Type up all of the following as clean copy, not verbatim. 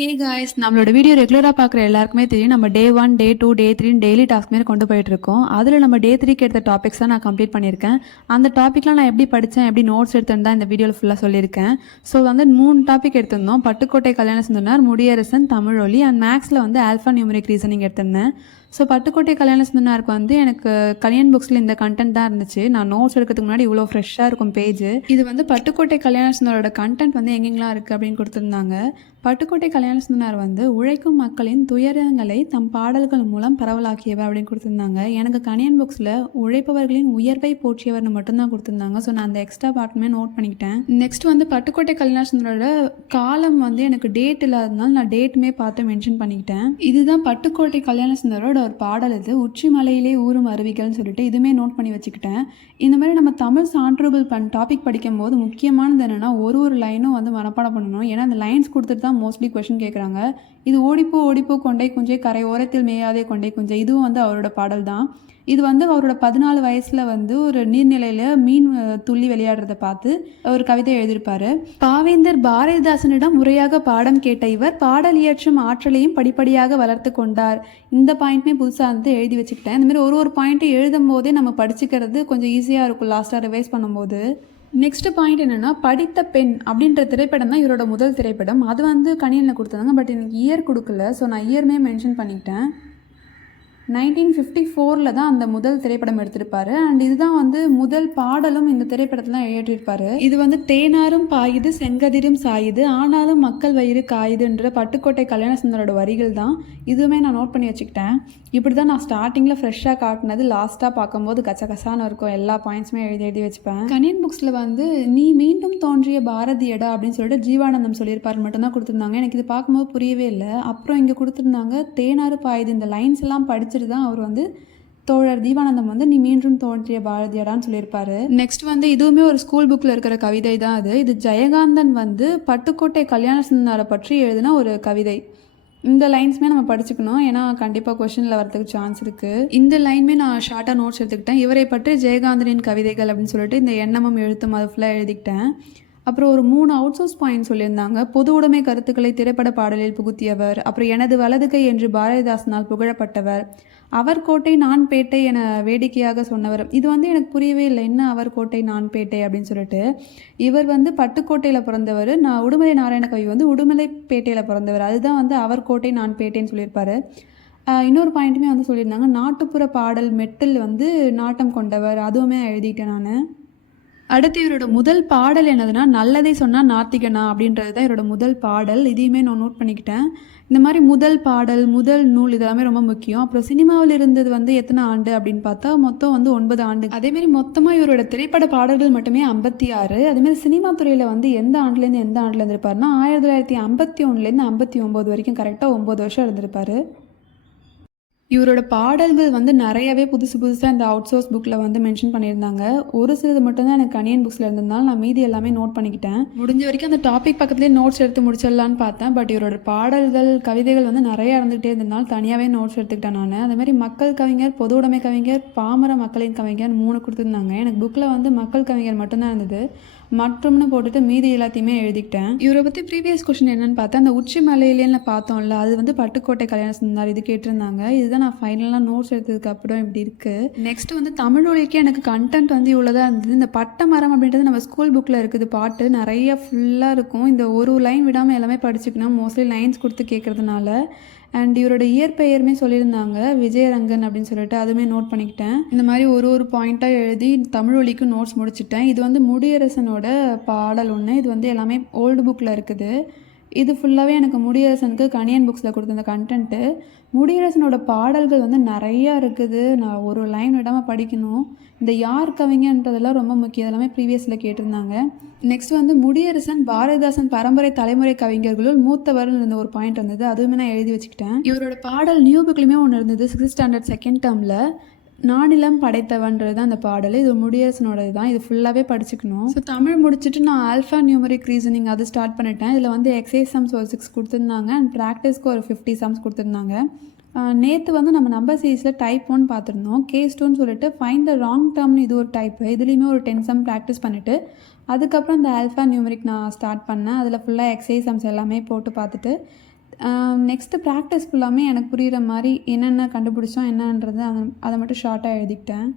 Hey guys, நம்மளோட video ரெகுலராக பார்க்குற எல்லாருக்குமே தெரியும். நம்ம டே 1, டே 2, டே 3 டெய்லி டாஸ்க் மாரி கொண்டு போயிட்டுருக்கோம். அதில் நம்ம டே 3க்கு எடுத்த டாபிக்ஸ் தான் நான் கம்ப்ளீட் பண்ணியிருக்கேன். அந்த டாப்பிக்லாம் நான் எப்படி படித்தேன், எப்படி நோட்ஸ் எடுத்தேன்னு தான் இந்த வீடியோவில் ஃபுல்லாக சொல்லியிருக்கேன். ஸோ வந்து 3 டாபிக் எடுத்திருந்தோம். பட்டுக்கோட்டை கல்யாண சுந்தரனார், முடியரசன், தமிழொலி அண்ட் மேக்ஸில் வந்து ஆல்ஃபா நியூமரிக் ரீசனிங் எடுத்திருந்தேன். ஸோ பட்டுக்கோட்டை கல்யாண சுந்தரனாருக்கு வந்து எனக்கு கல்யாண் புக்ஸில் இந்த கண்டென்ட் தான் இருந்துச்சு. நான் நோட்ஸ் எடுக்கிறதுக்கு முன்னாடி இவ்வளோ ஃப்ரெஷ்ஷாக இருக்கும் பேஜ். இது வந்து பட்டுக்கோட்டை கல்யாண சுந்தரோட கண்டென்ட் வந்து எங்கெங்கெல்லாம் இருக்குது அப்படின்னு கொடுத்துருந்தாங்க. பட்டுக்கோட்டை கல்யாண சுந்தரனார் வந்து உழைக்கும் மக்களின் துயரங்களை தம் பாடல்கள் மூலம் பரவலாக்கியவர் அப்படின்னு கொடுத்துருந்தாங்க. எனக்கு கணியன் புக்ஸில் உழைப்பவர்களின் உயர்வை போற்றியவர்னு மட்டும்தான் கொடுத்துருந்தாங்க. ஸோ நான் அந்த எக்ஸ்ட்ரா பார்ட்டுமே நோட் பண்ணிக்கிட்டேன். நெக்ஸ்ட் வந்து பட்டுக்கோட்டை கல்யாண சுந்தரோட காலம் வந்து எனக்கு டேட் இல்லாததுனால நான் டேட்டுமே பார்த்து மென்ஷன் பண்ணிக்கிட்டேன். இதுதான் பட்டுக்கோட்டை கல்யாண சுந்தரோட ஒரு பாடல். இது உச்சி மலையிலே ஊறும் அருவிகள்னு சொல்லிட்டு இதுவுமே நோட் பண்ணி வச்சுக்கிட்டேன். இந்த மாதிரி நம்ம தமிழ் சான்றுகள் டாபிக் படிக்கும்போது முக்கியமானது என்னென்னா ஒரு லைனும் வந்து மனப்பாடம் பண்ணணும். ஏன்னா அந்த லைன்ஸ் கொடுத்துட்டு தான் மோஸ்ட்லி கொஷின் கேட்குறாங்க. இது ஓடிப்போ கொண்டை குஞ்சை கரை ஓரத்தில் மேயாதே கொண்டை குஞ்சை, இதுவும் வந்து அவரோட பாடல் தான். இது வந்து அவரோட 14 வயசில் வந்து ஒரு நீர்நிலையில் மீன் துள்ளி விளையாடுறத பார்த்து ஒரு கவிதை எழுதியிருப்பார். பாவேந்தர் பாரதிதாசனிடம் முறையாக பாடம் கேட்ட இவர் பாடல் இயற்றும் ஆற்றலையும் படிப்படியாக வளர்த்து கொண்டார். இந்த பாயிண்ட்மே புதுசாக வந்து எழுதி வச்சுக்கிட்டேன். இந்தமாதிரி ஒரு பாயிண்ட்டை எழுதும் போதே நம்ம படிச்சுக்கிறது கொஞ்சம் ஈஸியாக இருக்கும் லாஸ்ட்டாக ரிவைஸ் பண்ணும்போது. நெக்ஸ்ட் பாயிண்ட் என்னென்னா, படித்த பெண் அப்படின்ற திரைப்படம் தான் இவரோட முதல் திரைப்படம். அது வந்து கணியனில் கொடுத்தாங்க. பட் எனக்கு இயர் கொடுக்கல. ஸோ நான் இயர்மே மென்ஷன் பண்ணிக்கிட்டேன். 1954 தான் அந்த முதல் திரைப்படம் எடுத்திருப்பாரு. அண்ட் இதுதான் வந்து முதல் பாடலும் இந்த திரைப்படத்தில் தான் இயற்றிருப்பாரு. இது வந்து தேனாரும் பாயுது செங்கதிரும் சாயுது ஆனாலும் மக்கள் வயிறு காயுதுன்ற பட்டுக்கோட்டை கல்யாண சுந்தரோட வரிகள் தான். இதுவுமே நான் நோட் பண்ணி வச்சுக்கிட்டேன். இப்படி தான் நான் ஸ்டார்டிங்கில் ஃப்ரெஷ்ஷாக காட்டினது. லாஸ்ட்டாக பார்க்கும்போது கச்சகசான்னு இருக்கும். எல்லா பாயிண்ட்ஸுமே எழுதி வச்சுப்பேன். கணியன் புக்ஸில் வந்து நீ மீண்டும் தோன்றிய பாரதியடா அப்படின்னு சொல்லிட்டு ஜீவானந்தம் சொல்லியிருப்பார் மட்டும்தான் கொடுத்துருந்தாங்க. எனக்கு இது பார்க்கும்போது புரியவே இல்லை. அப்புறம் இங்கே கொடுத்துருந்தாங்க தேனாறு பாயுது. இந்த லைன்ஸ் எல்லாம் படிச்சுட்டு தான் அவர் வந்து தோழர் ஜீவானந்தம் வந்து நீ மீண்டும் தோன்றிய பாரதியடான்னு சொல்லியிருப்பாரு. நெக்ஸ்ட் வந்து இதுவுமே ஒரு ஸ்கூல் புக்கில் இருக்கிற கவிதை தான் இது ஜெயகாந்தன் வந்து பட்டுக்கோட்டை கல்யாண சுந்தரனாரை பற்றி எழுதின ஒரு கவிதை. இந்த லைன்ஸுமே நம்ம படிச்சுக்கணும். ஏன்னா கண்டிப்பாக கொஷனில் வரதுக்கு சான்ஸ் இருக்குது. இந்த லைனுமே நான் ஷார்ட்டாக நோட்ஸ் எடுத்துக்கிட்டேன். இவரை பற்றி ஜெயகாந்தனின் கவிதைகள் அப்படின்னு சொல்லிட்டு இந்த எண்ணமும் எழுத்தும் அது ஃபுல்லாக எழுதிக்கிட்டேன். அப்புறம் ஒரு 3 அவுட் சோர்ஸ் பாயிண்ட் சொல்லியிருந்தாங்க. பொது உடைமை கருத்துக்களை திரைப்பட பாடலில் புகுத்தியவர், அப்புறம் எனது வலது கை என்று பாரதிதாசனால் புகழப்பட்டவர், அவர் கோட்டை நான் பேட்டை என வேடிக்கையாக சொன்னவர். இது வந்து எனக்கு புரியவே இல்லை. என்ன அவர் கோட்டை நான் பேட்டை அப்படின்னு சொல்லிட்டு. இவர் வந்து பட்டுக்கோட்டையில் பிறந்தவர். நான் உடுமலை நாராயண கவி வந்து உடுமலைப்பேட்டையில் பிறந்தவர். அதுதான் வந்து அவர் கோட்டை நான் பேட்டைன்னு சொல்லியிருப்பாரு. இன்னொரு பாயிண்ட்டுமே வந்து சொல்லியிருந்தாங்க, நாட்டுப்புற பாடல் மெட்டில் வந்து நாட்டம் கொண்டவர். அதுவுமே எழுதிட்டேன் நான். அடுத்து இவரோட முதல் பாடல் என்னதுன்னா, நல்லதை சொன்னால் நாத்திகனா அப்படின்றது தான் இவரோட முதல் பாடல். இதையுமே நான் நோட் பண்ணிக்கிட்டேன். இந்த மாதிரி முதல் பாடல், முதல் நூல் இதெல்லாமே ரொம்ப முக்கியம். அப்புறம் சினிமாவில் இருந்தது வந்து எத்தனை ஆண்டு அப்படின்னு பார்த்தா மொத்தம் வந்து 9 ஆண்டு. அதேமாரி மொத்தமாக இவரோட திரைப்பட பாடல்கள் மட்டுமே 56. அதேமாதிரி சினிமா துறையில் வந்து எந்த ஆண்டுலேருந்து எந்த ஆண்டில் இருந்திருப்பாருன்னா 1951லேருந்து 59 வரைக்கும் கரெக்டாக 9 வருஷம் இருந்திருப்பார். இவரோட பாடல்கள் வந்து நிறையவே புதுசாக இந்த அவுட் சோர்ஸ் புக்கில் வந்து மென்ஷன் பண்ணியிருந்தாங்க. ஒரு சிலது மட்டும்தான் எனக்கு கணியன் புக்ஸில் இருந்ததுனால நான் மீதி எல்லாமே நோட் பண்ணிக்கிட்டேன். முடிஞ்ச வரைக்கும் அந்த டாபிக் பக்கத்துலேயே நோட்ஸ் எடுத்து முடிச்சிடலான்னு பார்த்தேன். பட் இவரோட பாடல்கள் கவிதைகள் வந்து நிறைய இருந்துகிட்டே இருந்ததுனால தனியாகவே நோட்ஸ் எடுத்துக்கிட்டேன் நான். அதேமாதிரி மக்கள் கவிஞர், பொது உடைமை கவிஞர், பாமர மக்களின் கவிஞர் 3 கொடுத்துருந்தாங்க. எனக்கு புக்கில் வந்து மக்கள் கவிஞர் மட்டும்தான் இருந்தது. மற்றும்னு போட்டுட்டு மீதி எல்லாத்தையுமே எழுதிக்கிட்டேன். இவரை பற்றி ப்ரீவியஸ் கொஸ்டின் என்னன்னு பார்த்தா, அந்த உச்சி மலையிலேன்னு பார்த்தோம்ல, அது வந்து பட்டுக்கோட்டை கல்யாண சுந்தரனார் இது கேட்டிருந்தாங்க. இதுதான் நான் ஃபைனலாக நோட்ஸ் எடுத்ததுக்கு அப்புறம் இப்படி இருக்குது. நெக்ஸ்ட் வந்து தமிழொலிக்கு எனக்கு கண்டென்ட் வந்து இவ்வளோதான் இருந்தது. இந்த பட்ட மரம் அப்படின்றது நம்ம ஸ்கூல் புக்கில் இருக்குது. பாட்டு நிறைய ஃபுல்லாக இருக்கும். இந்த ஒரு லைன் விடாமல் எல்லாமே படிச்சுக்கணும். மோஸ்ட்லி லைன்ஸ் கொடுத்து கேட்குறதுனால. அண்ட் இவரோட இயற்பெயருமே சொல்லியிருந்தாங்க, விஜயரங்கன் அப்படின்னு சொல்லிட்டு. அதுவுமே நோட் பண்ணிக்கிட்டேன். இந்த மாதிரி ஒரு பாயிண்ட்டாக எழுதி தமிழொலிக்கு நோட்ஸ் முடிச்சுட்டேன். இது வந்து முடியரசனோட பாடல் ஒன்று. இது வந்து எல்லாமே ஓல்டு புக்கில் இருக்குது. இது ஃபுல்லாகவே எனக்கு முடியரசனுக்கு கணியன் புக்ஸில் கொடுத்த கண்டென்ட்டு. முடியரசனோட பாடல்கள் வந்து நிறையா இருக்குது. நான் ஒரு லைன் விடாமல் படிக்கணும். இந்த யார் கவிஞன்றதெல்லாம் ரொம்ப முக்கியம். எல்லாமே ப்ரீவியஸில் கேட்டிருந்தாங்க. நெக்ஸ்ட் வந்து முடியரசன் பாரதிதாசன் பரம்பரை தலைமுறை கவிஞர்களுள் மூத்தவர்னு இருந்த ஒரு பாயிண்ட் இருந்தது. அதுவுமே நான் எழுதி வச்சுக்கிட்டேன். இவரோட பாடல் நியூ புக்லையுமே ஒன்று இருந்தது. 6th ஸ்டாண்டர்ட் செகண்ட் டேர்மில் நானிலம் படைத்தவன்றது தான் அந்த பாடல். இது முடியரசனோடது தான். இது ஃபுல்லாகவே படிச்சுக்கணும். ஸோ தமிழ் முடிச்சுட்டு நான் ஆல்ஃபா நியூமரிக் ரீசனிங் அது ஸ்டார்ட் பண்ணிட்டேன். இதில் வந்து எக்ஸைஸ் சம்ஸ் ஒரு 6 கொடுத்துருந்தாங்க. அண்ட் ப்ராக்டிஸ்க்கு ஒரு 50 சம்ஸ் கொடுத்துருந்தாங்க. நேற்று வந்து நம்ம நம்பர் சீரீஸில் டைப் 1 பார்த்துருந்தோம். கேஸ் 2ன்னு சொல்லிட்டு ஃபைண்ட் த ராங் டேர்ம்னு இது ஒரு டைப்பு. இதுலேயுமே ஒரு 10 சம் ப்ராக்டிஸ் பண்ணிவிட்டு அதுக்கப்புறம் இந்த ஆல்ஃபா நியூமரிக் நான் ஸ்டார்ட் பண்ணேன். அதில் ஃபுல்லாக எக்ஸைஸ் சம்ஸ் எல்லாமே போட்டு பார்த்துட்டு நெக்ஸ்ட்டு ப்ராக்டிஸ் ஃபுல்லாமே எனக்கு புரிகிற மாதிரி என்னென்ன கண்டுபிடிச்சோம் என்னன்றது அதை மட்டும் ஷார்ட்டாக எழுதிக்கிட்டேன்.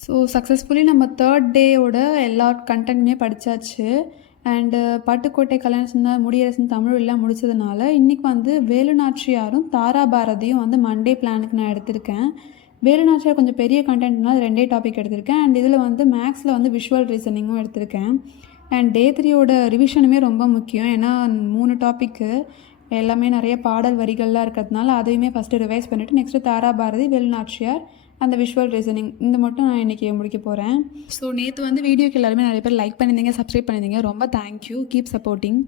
ஸோ சக்ஸஸ்ஃபுல்லி நம்ம 3rd டேயோட எல்லா கண்டென்ட்டுமே படித்தாச்சு. அண்டு பட்டுக்கோட்டை கல்யாணசுந்தரம் முடியரசன் தமிழ் எல்லாம் முடித்ததுனால இன்றைக்கி வந்து வேலுநாச்சியாரும் தாராபாரதியும் வந்து மண்டே பிளானுக்கு நான் எடுத்திருக்கேன். வேலுநாச்சியார் கொஞ்சம் பெரிய கண்டென்ட்னால 2 டாபிக் எடுத்திருக்கேன். அண்ட் இதில் வந்து மேக்ஸில் வந்து விஷுவல் ரீசனிங்கும் எடுத்திருக்கேன். அண்ட் டே 3யோட ரிவிஷனுமே ரொம்ப முக்கியம். ஏன்னா 3 டாப்பிக்கு எல்லாமே நிறைய பாடல் வரிகள்லாம் இருக்கிறதுனால அதையுமே ஃபஸ்ட்டு ரிவைஸ் பண்ணிவிட்டு நெக்ஸ்ட்டு தாராபாரதி, வேலுநாச்சியார், அந்த விஷுவல் ரீசனிங் இந்த மட்டும் நான் இன்றைக்கி முடிக்க போகிறேன். ஸோ நேற்று வந்து வீடியோக்கு எல்லாருமே நிறைய பேர் லைக் பண்ணியிருந்தீங்க, சப்ஸ்கிரைப் பண்ணியிருந்தீங்க. ரொம்ப தேங்க்யூ. Keep supporting.